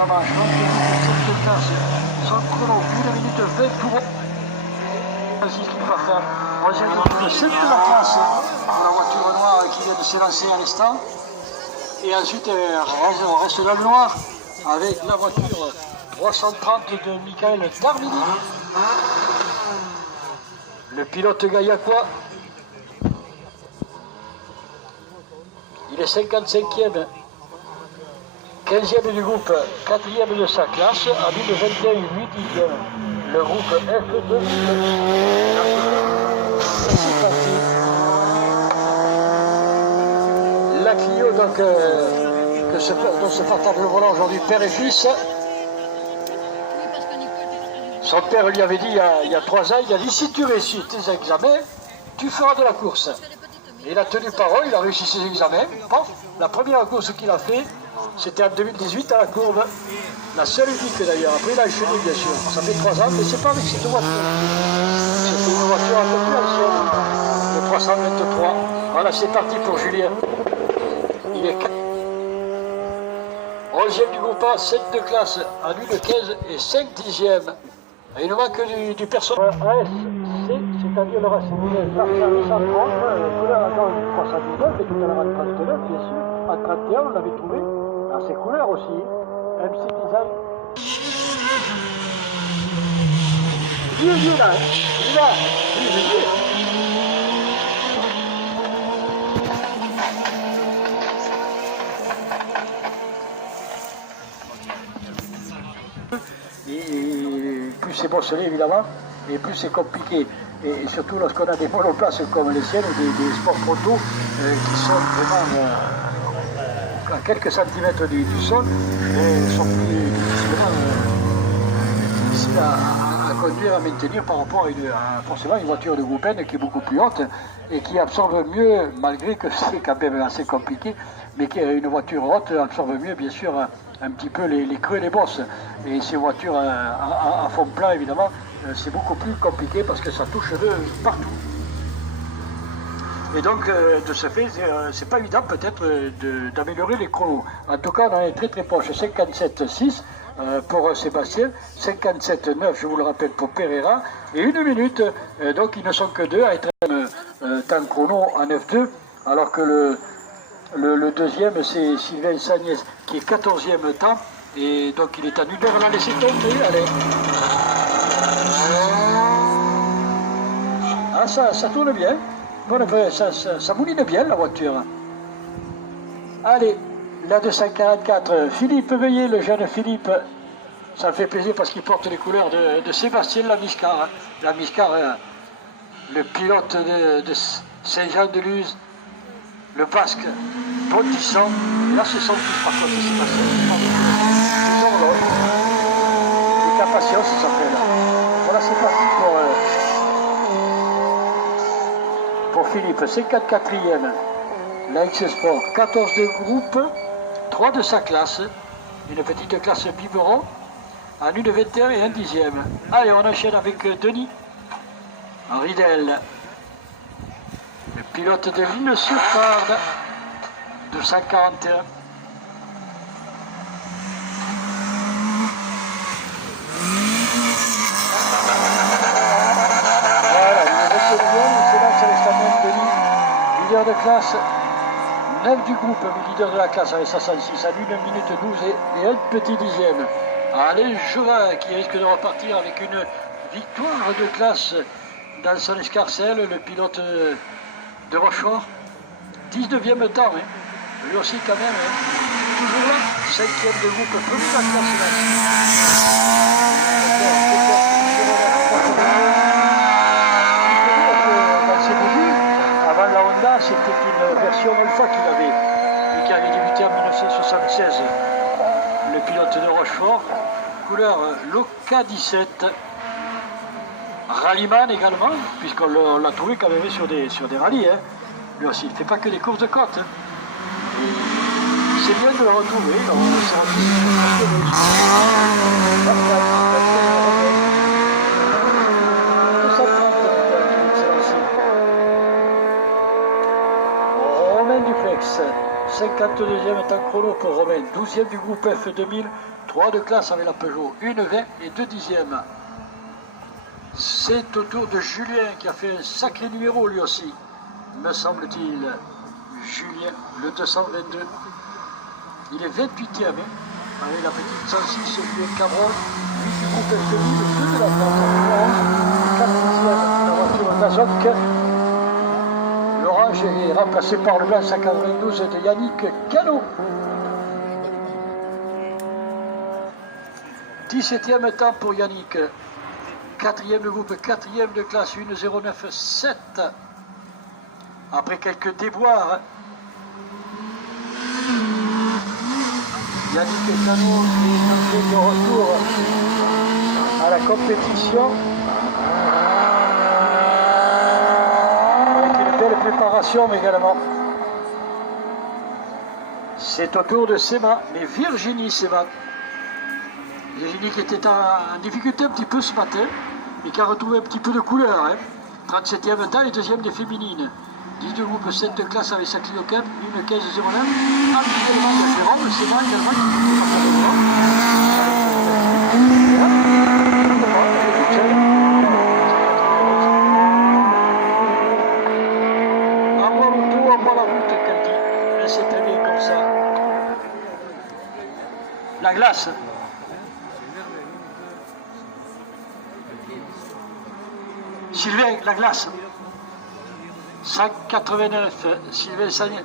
en marche, donc cette place, son chrono, 1 minute 20 pour ainsi qu'il va faire. Deuxième de 7 de la classe, la voiture noire qui vient de s'élancer à l'instant. Et ensuite, on reste dans le noir avec la voiture 330 de Michael Darmini. Le pilote gaillacois. Il est 55e, 15e du groupe, 4e de sa classe, à lui de 21 8e. Le groupe F2. C'est parti. La Clio donc, dont se partagent le volant aujourd'hui père et fils. Son père lui avait dit il y a 3 ans, il a dit si tu réussis tes examens, tu feras de la course. Et il a tenu parole, il a réussi ses examens. Bon, la première course qu'il a fait, c'était en 2018 à la courbe. La seule unique d'ailleurs. Après il a enchaîné bien sûr. Ça fait 3 ans, mais c'est pas avec cette voiture. C'était une voiture un peu plus ancienne. Le 323. Voilà, c'est parti pour Julien. Il est 11e du groupe A, 7 de classe, à lui de 15 et 5 dixièmes. Et il ne manque que du personnel ASC, c'est-à-dire le Racing par service en 30, tout à l'heure en 319, et tout à l'heure en 39, bien sûr. En 31, on l'avait trouvé, dans ses couleurs aussi. MC Design. Il est là, il est là, il est là. Et plus c'est bosselé évidemment, et plus c'est compliqué. Et surtout lorsqu'on a des monoplaces comme les siennes, des sports proto qui sont vraiment à quelques centimètres du sol, et sont plus difficiles à conduire, à maintenir par rapport à forcément une voiture de groupe N qui est beaucoup plus haute et qui absorbe mieux, malgré que c'est quand même assez compliqué, mais qui est une voiture haute absorbe mieux bien sûr un petit peu les creux et les bosses. Et ces voitures à fond plat évidemment, c'est beaucoup plus compliqué parce que ça touche de partout. Et donc de ce fait, c'est pas évident peut-être d'améliorer les chronos. En tout cas, on en est très très proche. 57,6 pour Sébastien, 57,9 je vous le rappelle pour Pereira, et 1 minute, donc ils ne sont que 2 à être temps chrono en 9,2, alors que le deuxième c'est Sylvain Sagnès qui est 14e temps, et donc il est à 1 heure, on a laissé tomber, allez. Ah ça tourne bien, ça mouline bien la voiture. Allez, la 244, Philippe Veillet, le jeune Philippe, ça me fait plaisir parce qu'il porte les couleurs de Sébastien Lamiscar. Lamiscar, le pilote de Saint-Jean-de-Luz, le Basque, bondissant. Et là, c'est son fils par contre, Sébastien. Ils ont l'autre. Les Capacios, ça s'appelle. Voilà, c'est parti pour Philippe. 54e. La X-Sport, 14 de groupe, 3 de sa classe, une petite classe biberon, en 1,21 et 1 dixième. Allez, on enchaîne avec Denis Ridel, le pilote de L'Isle-sur-Tarn, 241. Voilà, il reste bien, il s'élance avec sa main Denis, leader de classe. 9 du groupe, mais leader de la classe avec 66 à 1 minute 12 et un petit dixième. Allez, Jouvin qui risque de repartir avec une victoire de classe dans son escarcelle, le pilote de Rochefort. 19e temps, hein. Lui aussi quand même, hein. Toujours là, 5e de groupe, premier de la classe dans ses débuts, avant la Honda, c'était une version Alpha qu'il avait, et qui avait débuté en 1976. Le pilote de Rochefort, couleur Loca 17. Rallyman également, puisqu'on l'a trouvé quand même sur des rallyes. Hein. Lui aussi, il ne fait pas que des courses de côte. Hein. C'est bien de le retrouver. Romain Duplex, 52e temps chrono pour Romain, 12e du groupe F2000, 3 de classe avec la Peugeot, 1,20 et 2 dixièmes. C'est au tour de Julien qui a fait un sacré numéro lui aussi, me semble-t-il. Julien, le 222. Il est 28e, avec la petite 106, Julien Cabron, 8 du groupe FDI, le 2 de la place, 4e, la voiture d'Azoc. L'orange est remplacé par le blanc 192 de Yannick Cano. 17e temps pour Yannick. 4e de groupe, 4e de classe, 1,09,7. Après quelques déboires, Yannick Cano est de retour à la compétition. Avec une belle préparation également. C'est au tour de Sema, mais Virginie Sema. Virginie qui était en difficulté un petit peu ce matin, mais qui a retrouvé un petit peu de couleur. 37e temps et 2e des féminines. 10 de groupe, 7 de classe avec sa Clio Cup, 1,15,09. Habituellement de Jérôme, c'est moi également qui envoie l'auto, envoie la route, qu'elle dit. Et c'est très bien comme ça. La glace. Sylvain, la glace. 189, Sylvain Sagnet.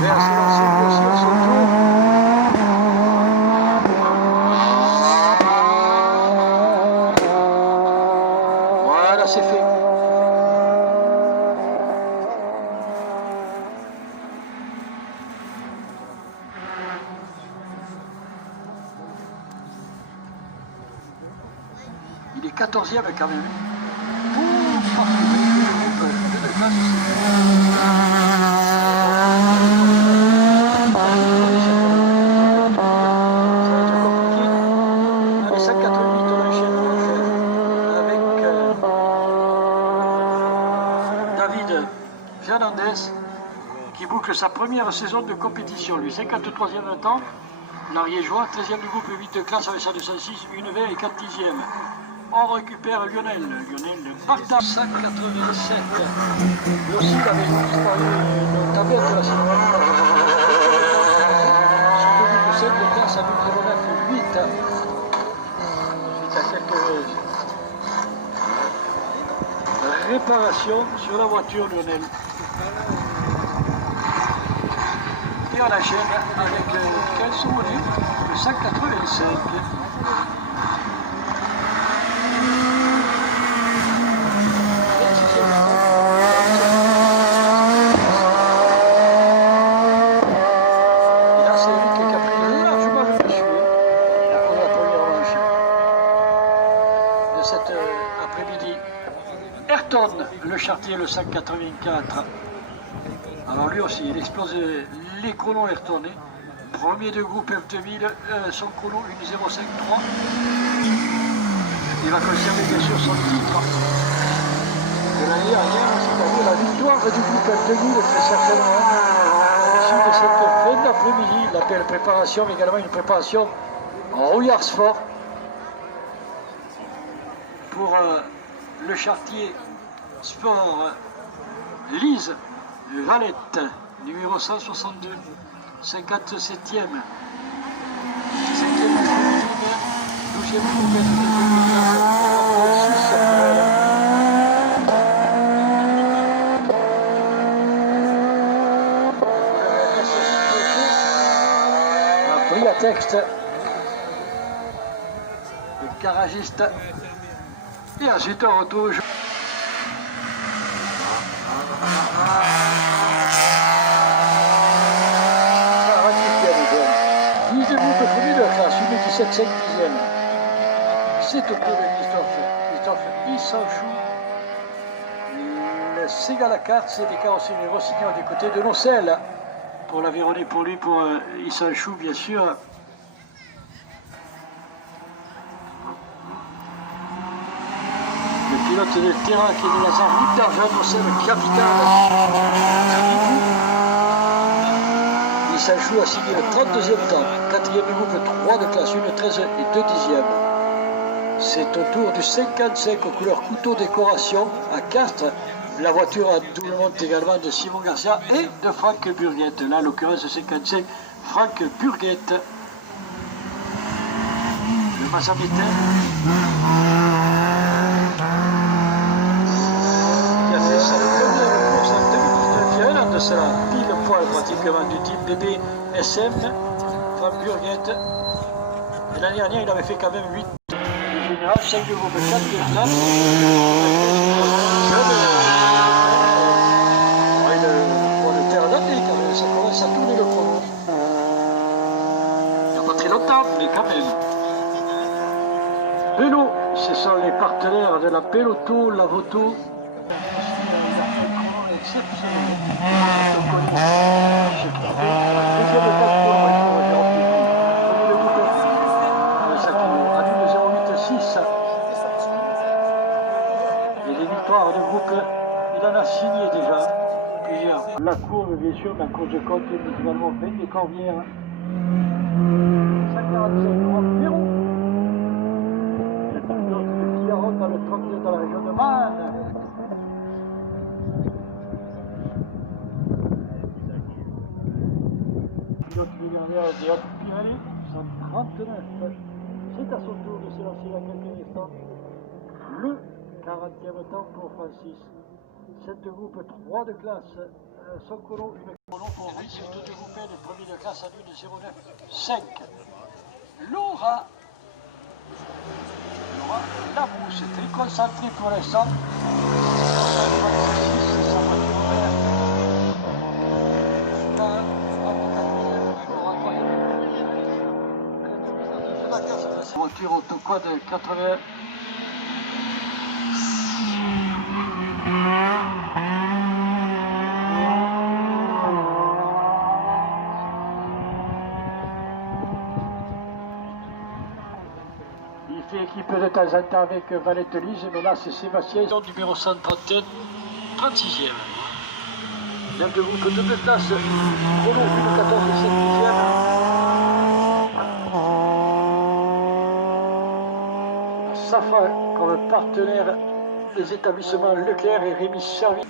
Vers son tour. Voilà, c'est fait. Il est 14e quand même. Allez, 188, on enchaîne avec David Fernandez qui boucle sa première saison de compétition. Lui, 53e temps. L'Ariégeois, 13e du groupe, 8 de classe avec sa 206, 1,20 et 4 dixièmes. On récupère Lionel Barta, 187. Lui aussi, il avait disparu une tablette là, c'est le 7 de classe à 1,09,8. Suite à quelques réparations sur la voiture, Lionel. Et on enchaîne avec Kelso le 185. Cet après-midi. Ayrton, le Chartier, le 584. Alors lui aussi, il explose les chronos Ayrton. Premier de groupe F2000, son chrono 1,05,3. Il va conserver bien sûr son titre de l'année dernière, c'est-à-dire la victoire du groupe F2000 très certainement. Issu de cette fin d'après-midi, la belle préparation, mais également une préparation rouillards-fort pour le Chartier Sport Lise Valette, numéro 162, 57e. 5e féminine, 12e groupe appris à texte. Le garagiste. Et ensuite on retrouve. Premier de classe, 1,17,5 dixièmes. C'est au tour de Christophe Issanchou. Le Ségala-Cart, c'est des carrosseries Rossignol du côté de Nocelle. Pour l'Aveyronais, pour lui, pour Issanchou, bien sûr. Le pilote de terrain qui est de la route d'Argent, c'est le capitaine. Il s'ajoute à signer le 32e temps. 4e groupe, 3 de classe, 1, 13 et 2 dixièmes. C'est au tour du 55 aux couleurs couteau décoration à Castres. La voiture a double monte également de Simon Garcia et de Franck Burguette. Là, en l'occurrence, 55, Franck Burguette. Le Massamitain. Qui a fait sa première course en 2019. Il y a un an de cela, pile poil pratiquement du type BB SM, Franck Burguette. Et l'année dernière, il avait fait quand même 8. Le général, 5 de groupe, 4 de classe. Ça commence à tourner le chrono. Il n'y a pas très longtemps, mais quand même. Vélo, ce sont les partenaires de la Peloto, la Voto. Il a fait un chrono exceptionnel. Deuxième étape pour la voiture, premier le groupe à 0,8,6. Et les victoires de groupe, il en a signé déjà. La courbe, bien sûr, la course de côte, mais également des Corbières. 145 euros, Pérou. Le pilote de Fillard dans le 32 dans la région de Vannes. Pilote millionnaire de Haute-Pyrénées, 139. C'est à son tour de se lancer dans quelques instants. Le 40e temps pour Francis. 7 de groupe, 3 de classe, son chrono, une chrono pour Brice, 2 de groupe, le premier de classe à 1,09,5. Laura Labrousse, très concentrée pour l'instant. Voiture autoquad de 80. Il fait équipe de temps en temps avec Valette Lise, mais là c'est Sébastien, numéro 131, 36e. 9 de groupe, 2 de classe, chrono 1, 14 et 7 dixièmes. Safran comme partenaire des établissements Leclerc et Rémi Servi.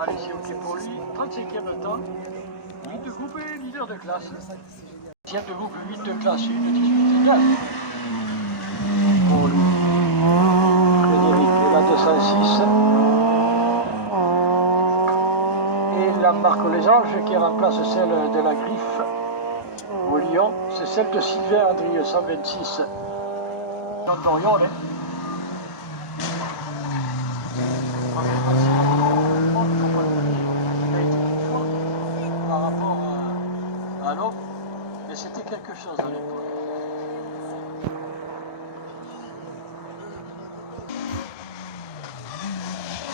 Allez, c'est ok pour lui. 35e temps. 8 de groupe et leader de classe. 10e de groupe, 8 de classe, 1, 18 et 9. Pour lui. Frédéric, la 206. Et la marque Les Anges qui remplace celle de la Griffe au Lyon. C'est celle de Sylvain Andrieux, 126. D'Orion, hein. Par rapport à l'homme, mais c'était quelque chose à l'époque.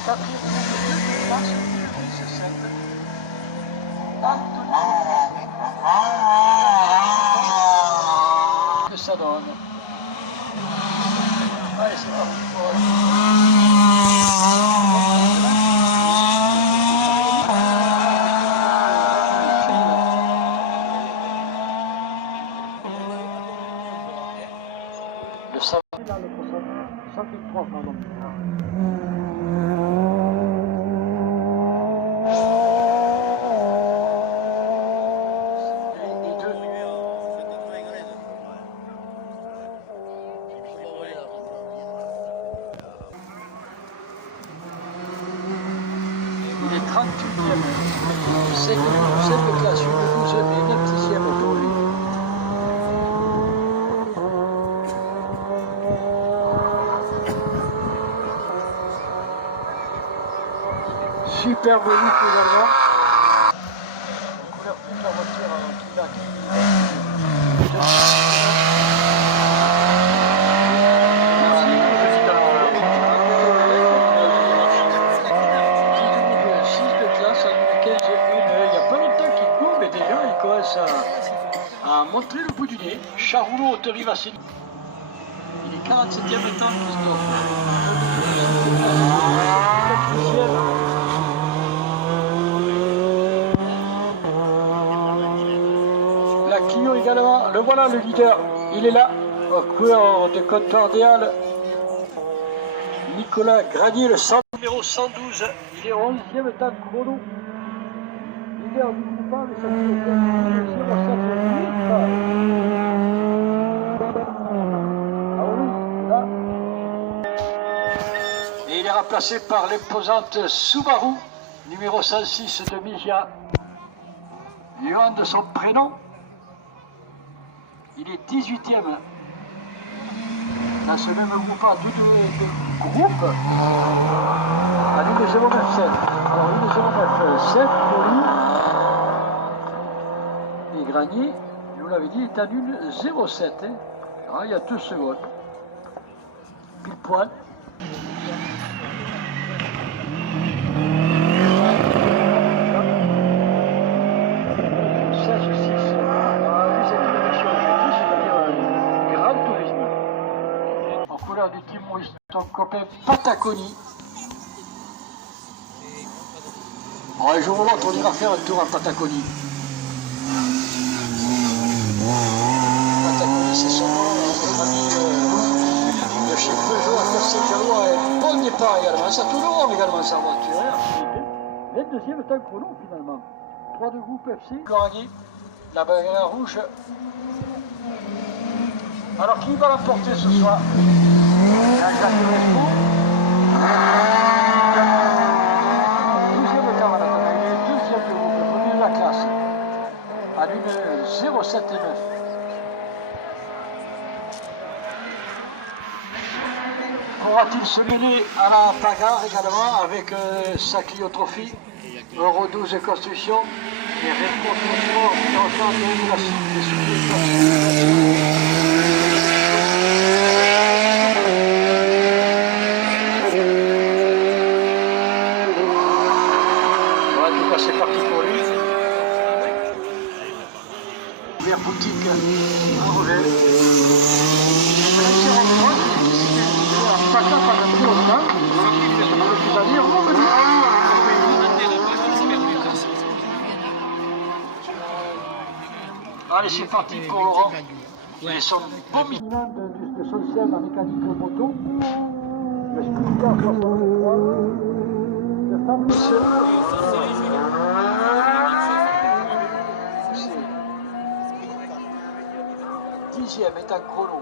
Quatrième de place, c'est 7. Que ça donne. Allez, c'est parti. Le samedi, là, le 123, pardon. Il est 38e. C'est de classe, 1, 12 et 9 dixièmes pour lui. Super bonus également. Couleur plus de la voiture commence à montrer le bout du nez. Charoulot arrive à ses... Il est 47e temps, Christophe. La Clio également, le voilà le leader, il est là, au coureur de Comptoir des Halles. Nicolas Granier, le numéro 112, il est 11e temps chrono. Leader du groupement, mais ça et il est remplacé par l'imposante Subaru, numéro 106 de Mijia. Johan de son prénom. Il est 18e dans ce même groupe, de groupe à l'une 097. Alors l'une 097 pour lui. Et Granier, il nous l'avait dit, est à l'une 07. Hein. Alors, il y a 2 secondes. Pile poil. Du team Maurice, ton copain Pataconie. Bon, un jour ou l'autre, on ira faire un tour à Pataconie. Pataconie, c'est son nom, notre ami de chez Peugeot à Castelgalois. Et bon départ également. Ça tourne rond également, sa voiture. Hein. 22e temps chrono finalement. 3 de groupe FC. Coragui, la bagarre rouge. Alors qui va l'emporter ce soir? Jacques Respo. 12e camarade, il est 2e du groupe, le premier de la classe. À l'une 07 et 9. Pourra-t-il se mêler à la bagarre également avec sa Clio Trophy, Euro 12 construction et réponse au sport qui reçoit de la suite des souliers. C'est parti pour lui. Ouvert boutique à Revers. Chacun par un peu au temps. Ça veut dire revenir. Allez, c'est parti pour Laurent. Ils sont beaux minants de son système en mécanique moto. Le Sprinter 63. Le Fabrice. 10e est en chrono.